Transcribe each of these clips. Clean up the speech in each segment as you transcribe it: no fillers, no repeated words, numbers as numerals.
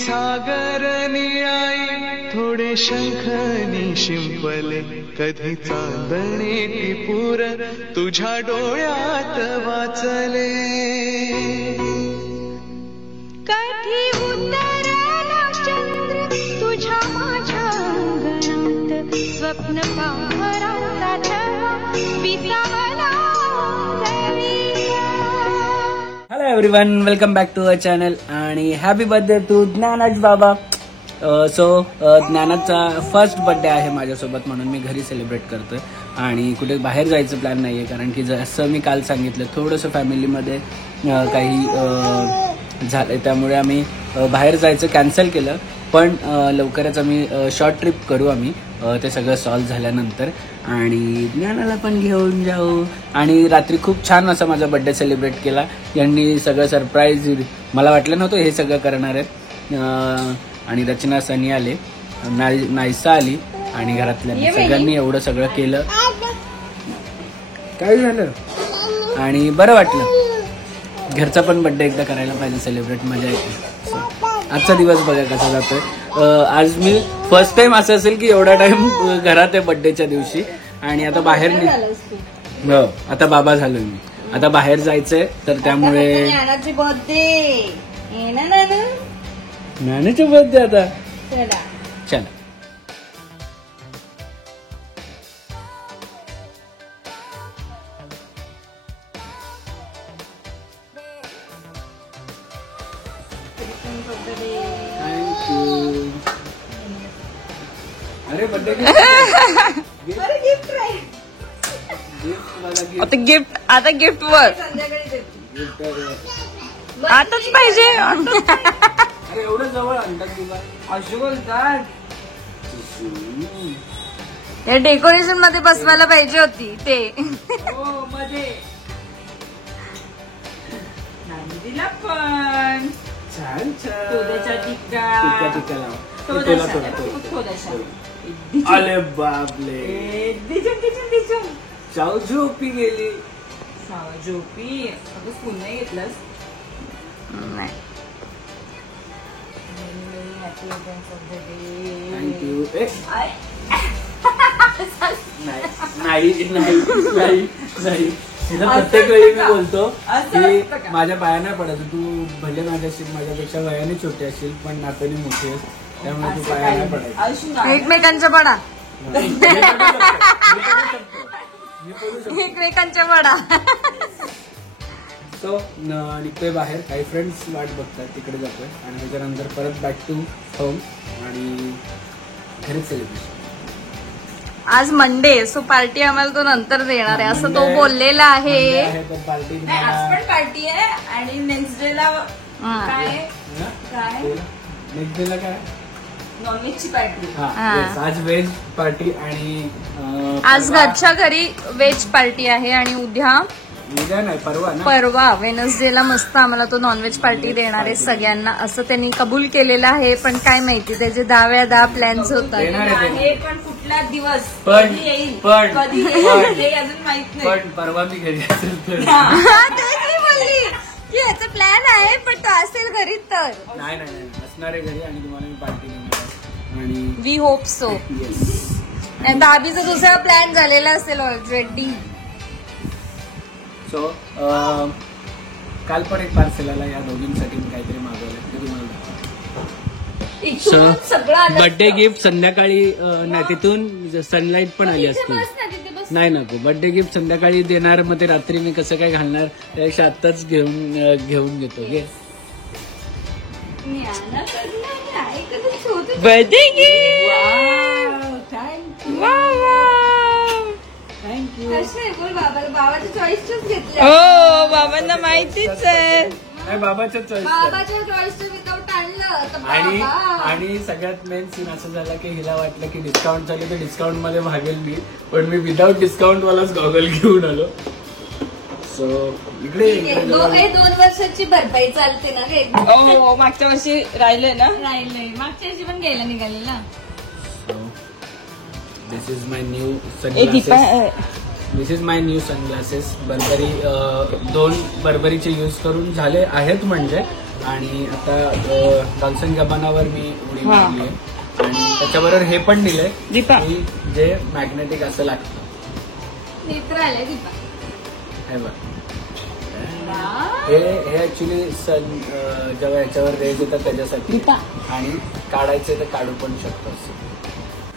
सागर निळाई थोडे शंखनी शिंपले कधी चांदणे टिपूर तुझ्या डोळ्यात वाचले कधी उतरला चंद्र तुझ्या माझ्या अंगणात स्वप्न पाहराचा छळा विसावला hello everyone, welcome back to our channel आणि हॅपी बर्थडे टू ज्ञानाज बाबा. सो ज्ञानाचा फर्स्ट बर्थडे आहे माझ्यासोबत, म्हणून मी घरी सेलिब्रेट करतोय आणि कुठे बाहेर जायचं प्लॅन नाही आहे, कारण की जसं मी काल सांगितलं थोडंसं फॅमिलीमध्ये काही झालं, त्यामुळे आम्ही बाहेर जायचं कॅन्सल केलं. पण लवकरच आम्ही शॉर्ट ट्रिप करू आम्ही ते सगळं सॉल्व्ह झाल्यानंतर, आणि ज्ञानाला पण घेऊन जाऊ. आणि रात्री खूप छान असा माझा बर्थडे सेलिब्रेट केला. यांनी सगळं सरप्राईज, मला वाटलं नव्हतं हे सगळं करणार आहेत. आणि रचना, सनी आले, नायसा आली आणि घरातल्या सगळ्यांनी एवढं सगळं केलं. काय झालं आणि बरं वाटलं. घरचा पण बर्थडे एकदा करायला पाहिजे सेलिब्रेट, मजा येते. आजचा दिवस बघा कसा जातोय. आज मी फर्स्ट टाइम असं असेल की एवढा टाइम घरात आहे बर्थडेच्या दिवशी, आणि आता बाहेर हो, आता बाबा झालोय मी, आता बाहेर जायचंय, तर त्यामुळे नानाचे बर्थडे आता. चला अरे बर्थडे आता गिफ्ट वर आताच पाहिजे. अरे एवढं जवळ आणतात तुला अशी बोलतात. हे डेकोरेशन मध्ये बसवायला पाहिजे होती ते. मध्ये दिला पण छान छान टिक्का लावा. अरे बापले, चाव झोपी गेली. झोपी पुन्हा घेतलंस नाही. थँक्यू. नाही प्रत्येक वेळी मी बोलतो की माझ्या पाया नाही पडायचं. तू भले माझ्यापेक्षा वयाने छोटे असशील पण नात्याने मोठी आहेस, त्यामुळे तू पाया नाही पडायचं. एकमेकांच्या पडा, एकमेकांच्या पडा. सो निघतोय बाहेर, काही फ्रेंड्स वाट बघतात, तिकडे जातोय आणि त्याच्यानंतर परत बॅक टू होम आणि घरीच सेलिब्रेशन. आज मंडे, सो पार्टी आम्हाला तो नंतर देणार आहे असं तो बोललेला आहे. पार्टी आज पण पार्टी आहे आणि नेक्स्ट डे ला काय नेक्स्ट डेला काय नॉनव्हेजची पार्टी. आज व्हेज पार्टी आणि आज घरच्या घरी व्हेज पार्टी आहे आणि उद्या नाही परवा वेनसडेला मस्त आम्हाला तो नॉनव्हेज पार्टी देणार आहे सगळ्यांना, असं त्यांनी कबूल केलेलं आहे. पण काय माहिती त्याचे 10 प्लॅन्स होतात, पण कुठला दिवस कधी येईल हे अजून माहित नाही. पण परवा मी घरी असेल तर तेच मी बोलली की याचा प्लॅन आहे, पण तो असेल घरी तर नाही असणार आहे घरी, आणि तुम्हाला मी पार्टी देणार आणि वी होप सो. दाबीचा दुसरा प्लॅन झालेला असेल ऑलरेडी. सो काल पण एक पार्सल आला, या दोघींसाठी मी काहीतरी मागवलं तुम्हाला. बर्थडे गिफ्ट संध्याकाळी नाही, तिथून सनलाईट पण आली असती. नाही नको, बर्थडे गिफ्ट संध्याकाळी देणार, मग ते रात्री मी कसं काय घालणार, त्यापेक्षा आत्ताच घेऊन घेतो. घे बर्थडे बाबाच्या चॉईसच घेतलं. हो, बाबांना माहितीच आहे बाबाच्या चॉईस. विदाऊट आणलं. आणि सगळ्यात मेन सीन असं झाला की हिला वाटलं की डिस्काउंट झालं तर डिस्काउंट मध्ये भागेल मी, पण मी विदाऊट डिस्काउंट वालाच गॉगल घेऊन आलो. सो इकडे 2 वर्षाची भरपाई चालते ना रे. हो, मागच्या वर्षी राहिलंय ना, मागच्या वर्षी पण घ्यायला निघालेला. This is my new sunglasses. This is my new sunglasses. Burberry 2 बर्बरीचे use करून झाले आहेत, म्हणजे आणि आता डॉल्सन गबानावर मी उडी मारली आहे आणि त्याच्याबरोबर हे पण दिलंय की जे मॅग्नेटिक असं लागतं. हे बघ हे ऍक्च्युली सन जेव्हा याच्यावर रेज येतात त्याच्यासाठी आणि काढायचे तर काढू पण शकतो.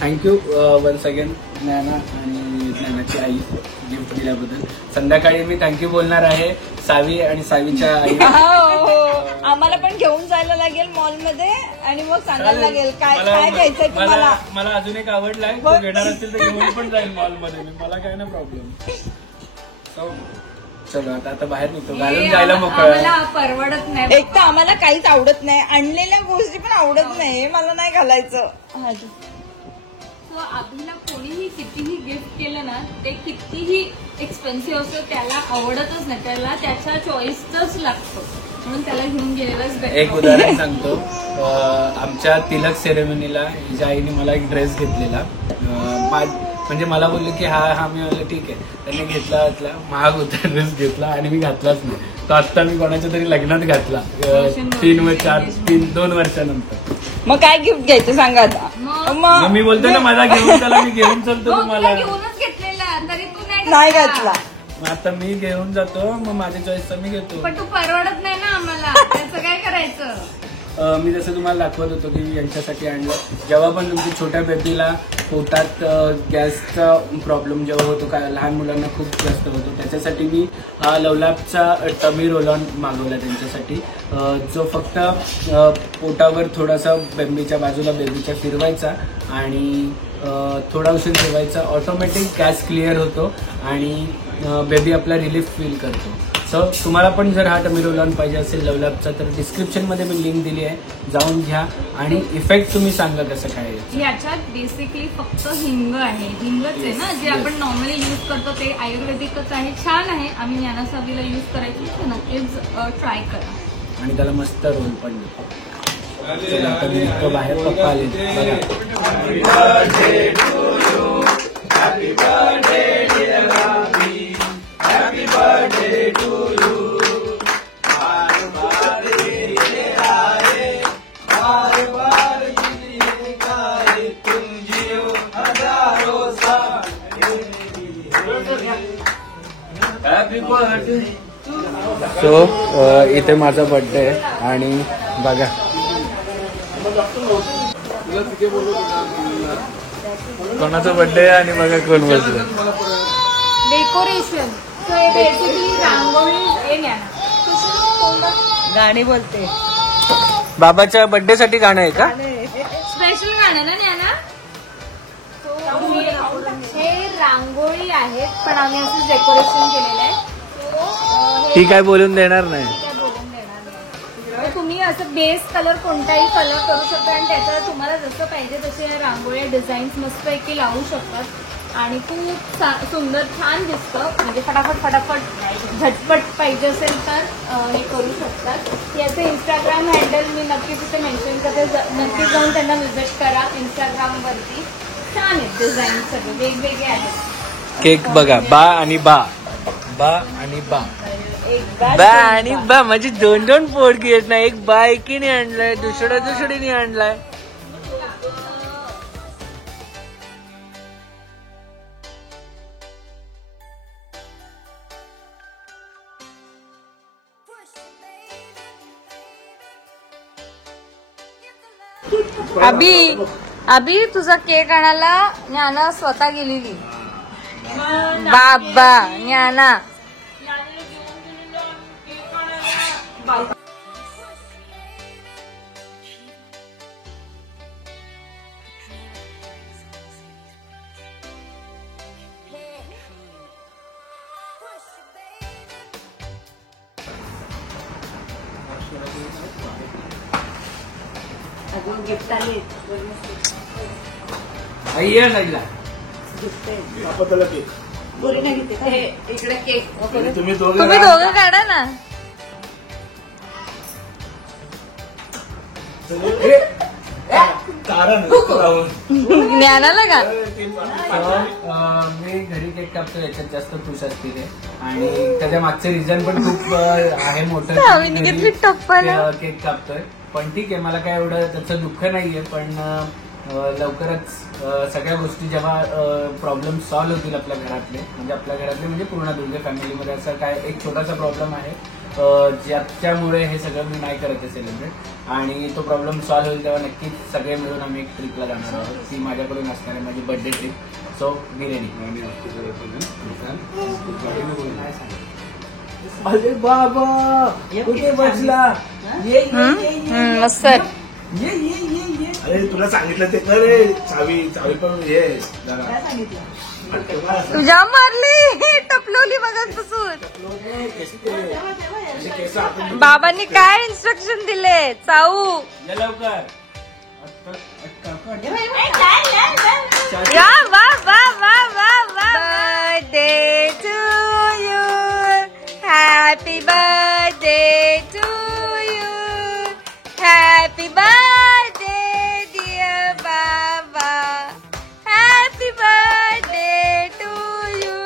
थँक्यू वन्स अगेन ज्ञाना आणि ज्ञानाची आई गिफ्ट दिल्याबद्दल. संध्याकाळी मी थँक्यू बोलणार आहे सावी आणि सावीच्या आई. आम्हाला पण घेऊन जायला लागेल मॉलमध्ये आणि मग सांगायला लागेल काय काय घ्यायचंय तुम्हाला. मला अजून एक आवडलाय, तो घेणार असेल तर घेऊन पण जाईल मॉलमध्ये, मला काय ना प्रॉब्लेम. चलो आता बाहेर निघतो, घालून जायला मोकळा. परवडत नाही. एक तर आम्हाला काहीच आवडत नाही, आणलेल्या गोष्टी पण आवडत नाही, मला नाही घालायचं. अभिला कोणीही कितीही गिफ्ट केलं ना ते कितीही एक्सपेन्सिव्ह असतं त्याला आवडतच नाही, त्याला त्याच्या चॉईसच लागतं, म्हणून त्याला घेऊन गेलेलाच बेटर. एक उदाहरण सांगतो. आमच्या तिलक सेरेमनीला हिच्या आईने मला एक ड्रेस घेतलेला. म्हणजे मला बोलले की हा मी म्हणलं ठीक आहे. त्यांनी घेतला महाग होता ड्रेस घेतला आणि मी घातलाच नाही. तो आत्ता मी कोणाच्या तरी लग्नात घातला 2 वर्षानंतर. मग काय गिफ्ट घ्यायचं सांगा आता. मग मी बोलतो ना माझा घेऊन चला, मी घेऊन चलतो तुम्हाला. घेऊनच घेतलेला तरी तू नाही घातला. मग आता मी घेऊन जातो, मग माझ्या चॉईसचा मी घेतो. पण तू परवडत नाही ना आम्हाला, त्याचं काय करायचं. मी जसं तुम्हाला दाखवत होतो की यांच्यासाठी आणलं. जेव्हा पण तुमच्या छोट्या बेबीला पोटात गॅसचा प्रॉब्लेम जेव्हा होतो, काय लहान मुलांना खूप जास्त होतो, त्याच्यासाठी मी लवलॅबचा टमी रोल ऑन मागवला त्यांच्यासाठी, जो फक्त पोटावर थोडासा बेबीच्या बाजूला बेबीच्या फिरवायचा आणि थोडा उशीर ठेवायचा. ऑटोमॅटिक गॅस क्लिअर होतो आणि बेबी आपला रिलीफ फील करतो. सो तुम्हाला पण जर हा टमी रोल ऑन पाहिजे असेल लवलॅबचा तर डिस्क्रिप्शनमध्ये मी लिंक दिली आहे, जाऊन घ्या आणि इफेक्ट तुम्ही सांगा कसं काय. याच्यात बेसिकली फक्त हिंग आहे, हिंगच आहे ना जे आपण नॉर्मली यूज करतो, ते आयुर्वेदिकच आहे, छान आहे. आम्ही ज्ञाना सावीला यूज करायची तर नक्कीच ट्राय करा. आणि त्याला मस्त रोल पण देतो. आता मी इतकं बाहेर पप्पा आले सो इथे माझा बर्थडे आहे आणि बघा कोणाचा बर्थडे आहे आणि बघा कोण बसलं. डेकोरेशन बेसिकली रांगोळी गाणी बोलते. बाबाच्या बर्थडे साठी गाणं आहे का? स्पेशल गाणं ना ज्ञाना. हे रांगोळी आहेत पण आम्ही असं डेकोरेशन केलेलं आहे. ती काय बोलून देणार नाही. तुम्ही असं बेस कलर कोणताही कलर करू शकता आणि त्याच्यावर तुम्हाला जसं पाहिजे तसे रांगोळ्या डिझाईन्स मस्तपैकी लावू शकतात आणि खूप सुंदर छान दिसतं. म्हणजे फटाफट झटपट पाहिजे असेल तर हे करू शकतात. याचं इंस्टाग्राम हँडल मी नक्की तिथे मेन्शन करते, नक्की जाऊन त्यांना विजिट करा इंस्टाग्रामवरती. छान आहेत डिझाईन, सगळे वेगवेगळे आहेत. केक बघा, बा आणि बा आणि बा आणि बा म्हणजे 2 पोडकी आहेत ना. एक बा एकीने आणलाय, दुसरीने आणलाय. अभि तुझा केक आणायला ज्ञाना स्वतः गेलेली. बाबा ज्ञाना अजून गिफ्ट आले. इकडे केक तुम्ही दोघं काढा ना. ज्ञानाला का मी घरी केक कापतो याच्यात जास्त खुश असते ते. आणि त्याच्या मागचे रिझन पण खूप आहे मोठं, केक कापतोय. पण ठीक आहे, मला काय एवढं त्याचं दुःख नाहीये. पण लवकरच सगळ्या गोष्टी जेव्हा प्रॉब्लेम सॉल्व्ह होतील आपल्या घरातले म्हणजे पूर्ण दुर्गे फॅमिलीमध्ये असं काय एक छोटासा प्रॉब्लेम आहे ज्याच्यामुळे हे सगळं मी नाही करत आहे सेलिब्रेट. आणि तो प्रॉब्लेम सॉल्व्ह होईल तेव्हा नक्कीच सगळे मिळून आम्ही एक ट्रिपला जाणार आहोत. ती माझ्याकडून असणार आहे माझी birthday trip. So be ready. अरे बाबा कुठे बसला? मस्त. अरे तुला सांगितलं ते करे चावी पण ये तुझ्या मारली टपलवली बघापासून. बाबांनी काय इन्स्ट्रक्शन दिले? चाऊ लवकर. वा वा वा वा वा वा. Birthday to you, happy birthday to you, happy birthday dear Baba, happy birthday to you.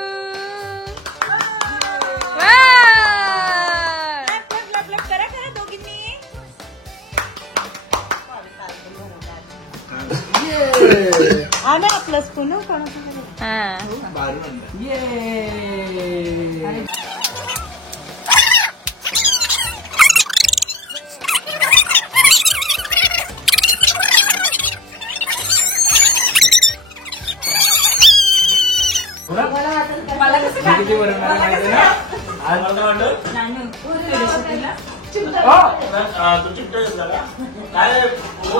करा खरं दोघींनी. आम्ही आपलं स्पून मला कसं किती बरं मला माहिती ना. तू चिमटा झाला काय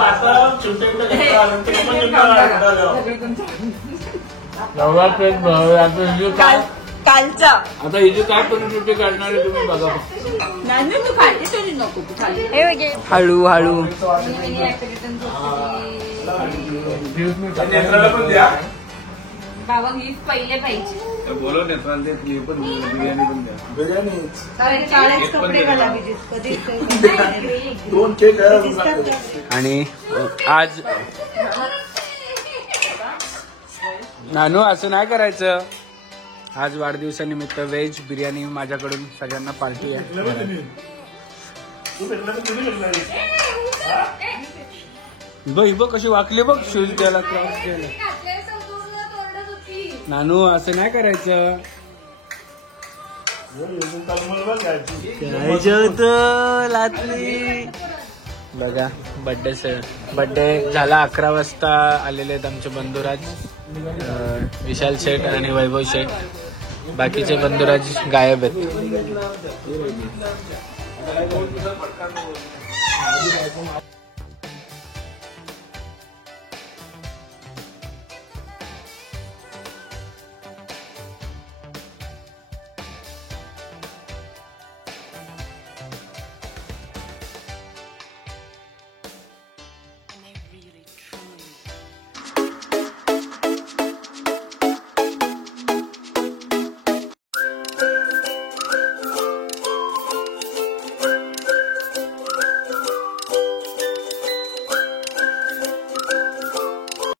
आता चिमटा कालचा आता हिची काय परिस्थिती काढणार आहे तुम्ही बघा. तू खाली तरी नको तू खाली. हळू हळू. पण द्या. बाबा गिफ्ट पहिले पाहिजे. बोलव नेत्राल ते पण बिर्याणी पण द्या. बिर्याणी कपडे घाला दोन केक. आणि आज नानू असं नाही करायचं. आज वाढदिवसानिमित्त व्हेज बिर्याणी माझ्याकडून सगळ्यांना पार्टी आहे. बघ कशी वाकली बघ. शूज द्यायला क्रॉस द्यायला. नानू असं नाही करायचं. बघा बर्थडे झाला. 11 वाजता आलेले आहेत आमचे बंधुराज, विशाल शेठ आणि वैभव शेठ. बाकीचे बंधुराज गायब आहेत.